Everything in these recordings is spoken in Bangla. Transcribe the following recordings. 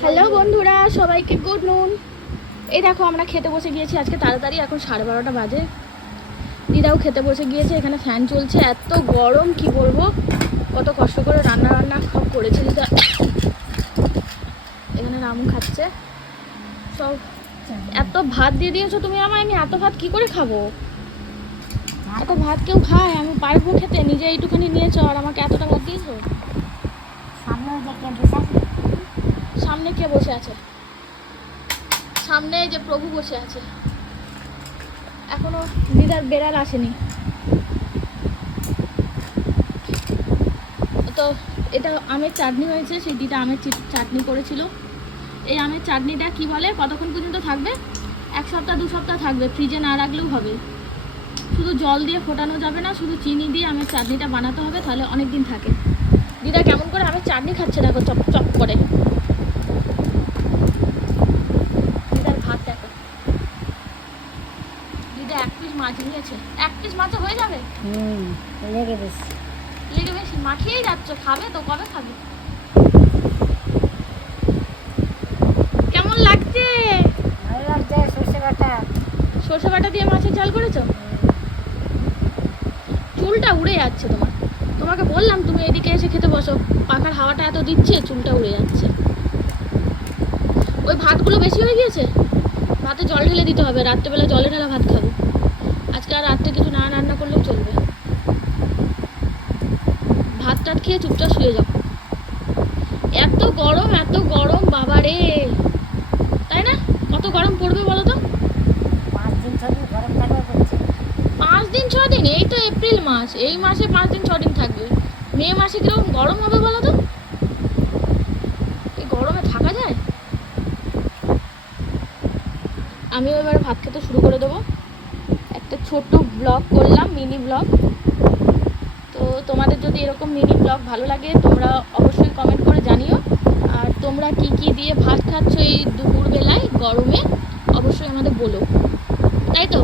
হ্যালো বন্ধুরা, সবাইকে গুড নুন। এই দেখো, আমরা খেতে বসে গিয়েছি আজকে তাড়াতাড়ি, এখন সাড়ে বারোটা বাজে। দিদাও খেতে বসে গিয়েছে, এখানে ফ্যান চলছে, এত গরম, কি বলব? কত কষ্ট করে রান্না রান্না সব করেছে দিদা। এখানে রাম খাচ্ছে। সব এত ভাত দিয়ে দিয়েছ তুমি আমায়, আমি এত ভাত কি করে খাব? এত ভাত কেউ খায়, আমি পারব খেতে, নিজে এইটুখানি নিয়েছো, আর আমাকে এতটা ভাত দিয়েছ? সামনে কে বসে আছে? সামনে যে প্রভু বসে আছে। এখনও দিদার বেড়াল আসেনি। তো এটা আমের চাটনি হয়েছে, সেই দিদা আমের চাটনি করেছিল। এই আমের চাটনিটা কি বলে? কতক্ষণ পর্যন্ত থাকবে? এক সপ্তাহ, দু সপ্তাহ থাকবে, ফ্রিজে না রাখলেও হবে। শুধু জল দিয়ে ফোটানো যাবে না, শুধু চিনি দিয়ে আমের চাটনিটা বানাতে হবে, তাহলে অনেক দিন থাকে। দিদা কেমন করে আমের চাটনি খাচ্ছে দেখো, চপ চপ করে দিদার ভাত দেখো দিদা এক পিস মাছ নিয়েছে। এক পিস মাছে হয়ে যাবে? হুম লেগে বেশ। লেগে বেশি মাখিয়েই যাচ্ছ খাবে তো কবে খাবে? কেমন লাগছে? ভালো লাগছে সর্ষে বাটা। সর্ষে বাটা দিয়ে মাছের ঝাল করেছ? চুলটা উড়ে যাচ্ছে তোমার। তোমাকে বললাম তুমি এদিকে এসে খেতে বসো। পাখার হাওয়াটা এত দিচ্ছে চুলটা উড়ে যাচ্ছে। ওই ভাতগুলো বেশি হয়ে গিয়েছে? ভাতে জল ঢেলে দিতে হবে রাত্রেবেলা জলে ঢালা ভাত খাবে। আজকে আর রাত্রে কিছু না রান্না করলেও চলবে। ভাত টাত খেয়ে চুপচাপ শুয়ে যাও। এত গরম এত গরম, বাবা রে। তাই না? কত গরম পড়বে বলো তো? পাঁচ দিন ছ দিন, এই তো এপ্রিল মাস। এই মাসে পাঁচ দিন, ছ দিন থাকবে। মে মাসে কীরকম গরম হবে বলো তো? এই গরমে থাকা যায়? আমিও এবার ভাত খেতে শুরু করে দেবো। একটা ছোট্ট ব্লগ করলাম মিনি ব্লগ তো তোমাদের যদি এরকম মিনি ব্লগ ভালো লাগে তোমরা অবশ্যই কমেন্ট করে জানিও। আর তোমরা কি কি দিয়ে ভাত খাচ্ছ এই দুপুরবেলায় গরমে অবশ্যই আমাদের বলো। তাই তো?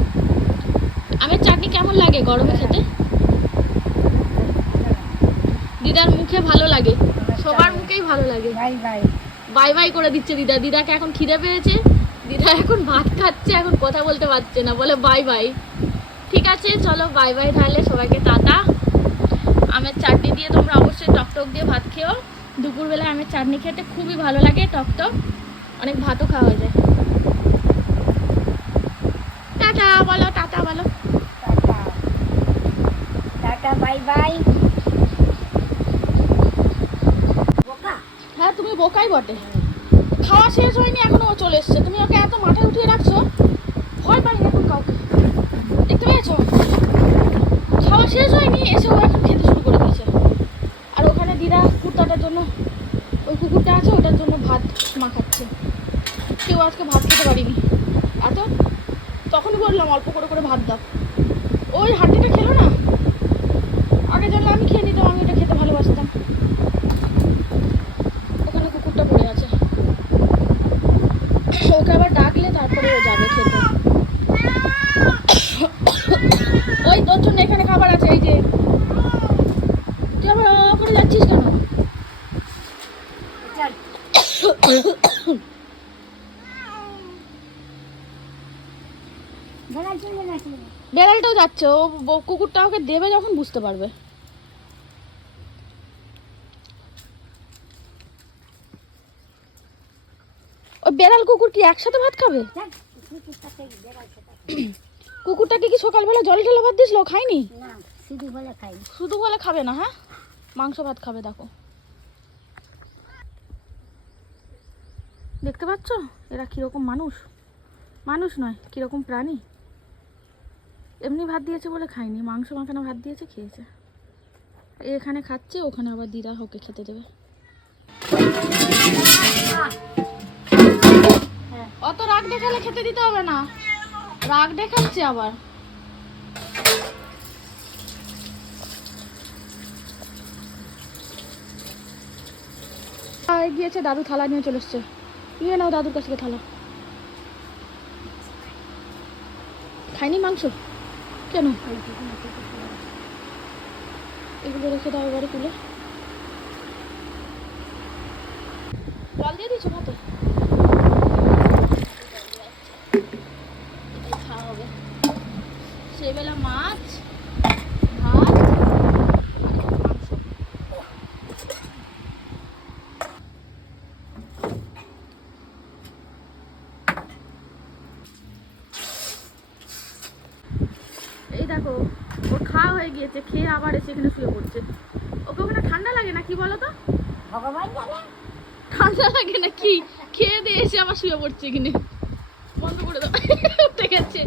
আমের চাটনি কেমন লাগে গরমে খেতে? দিদার মুখে ভালো লাগে। সবার মুখেই ভালো লাগে। Bye bye. বাই বাই করে দিচ্ছে দিদা। দিদাকে এখন খিদে পেয়েছে। দিদা এখন ভাত খাচ্ছে এখন কথা বলতে পারছে না বলে বাই বাই ঠিক আছে চলো বাই বাই তাহলে সবাইকে টাটা। আমের চাটনি দিয়ে তোমরা অবশ্যই টকটক দিয়ে ভাত খেও। দুপুরবেলায় আমের চাটনি খেতে খুবই ভালো লাগে টকটক অনেক ভাতও খাওয়া হয়ে যায়। টাটা বলো টাটা বলো। টাটা বাই বাই বোকা হ্যাঁ তুমি বোকাই বটে। খাওয়া শেষ হয়নি, এখনও ও চলে এসছে। তুমি ওকে এত মাথায় উঠিয়ে রাখছো, ভয় পাই না এখন কাউকে। দেখতে পেয়েছ? খাওয়া শেষ হয়নি, এসে ও এখন খেতে শুরু করে দিয়েছে। আর ওখানে দিদা কুর্তাটার জন্য, ওই কুকুরটা আছে, ওটার জন্য ভাত মাখাচ্ছে কেউ আজকে ভাত খেতে পারিনি। এত? তখনই বললাম, অল্প করে করে ভাত দাও। ওই হাড্ডিটা খেলো না? আগে জানলে আমি খেয়ে নিতাম, আমি এটা খেতে ভালোবাসতাম ওখানে কুকুরটা পড়ে আছে ওকে আবার ডাকলে তারপরে ও যাবে খেতে। ওই তোর জন্য এখানে খাবার আছে এই যে। তুই আবার ও করে যাচ্ছিস কেন? বেড়ালটাও যাচ্ছে ও ও- কুকুরটা ওকে দেবে যখন বুঝতে পারবে। ওই বেড়াল কুকুর কি একসাথে ভাত খাবে? কুকুরটাকে কি সকালবেলা জল ঢেলে ভাত দিয়েছিল? ও খায়নি? শুধু বলে খাই শুধু বলে খাবে না হ্যাঁ? মাংস ভাত খাবে দেখো। দেখতে পাচ্ছ? এরা কীরকম মানুষ। মানুষ নয় কীরকম প্রাণী। এমনি ভাত দিয়েছে বলে খায়নি মাংস মাখানো ভাত দিয়েছে খেয়েছে। এখানে খাচ্ছে ওখানে আবার দিদা ওকে খেতে দেবে। অত রাগ দেখালে খেতে দিতে হবে না। রাগ দেখাচ্ছে আবার। গিয়েছে দাদু, থালা নিয়ে চলে এসছে। নিয়ে নাও দাদুর কাছ থেকে থালা। খাইনি মাংস? কেন? এগুলো রেখে দাও এবারে তুলে। জল দিয়ে দিয়েছ ভাতে এটাই খাওয়া হবে সেবেলা মাছ ভাত আর একটু মাংস এই দেখো ওর খাওয়া হয়ে গিয়েছে খেয়ে আবার এসে এখানে শুয়ে পড়ছে। ওকে ওখানে ঠান্ডা লাগে না কি বলো তো? ভগবান জানে। ঠান্ডা লাগে না কি খেয়ে দিয়ে এসে আবার শুয়ে পড়ছে এখানে। বন্ধ করে দাও। উঠে গেছে।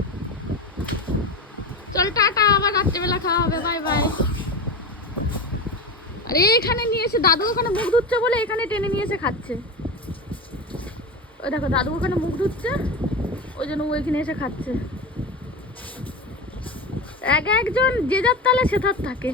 চল টাটা আবার রাত্রেবেলা খাওয়া হবে। Bye bye. আরে এখানে নিয়ে এসে দাদু ওখানে মুখ ধুচ্ছে বলে এখানে টেনে নিয়ে এসে খাচ্ছে। ওই দেখো দাদু ওখানে মুখ ধুচ্ছে ওই জন্য ও এখানে এসে খাচ্ছে। এক একজন যে যার তালে সে তার থাকে।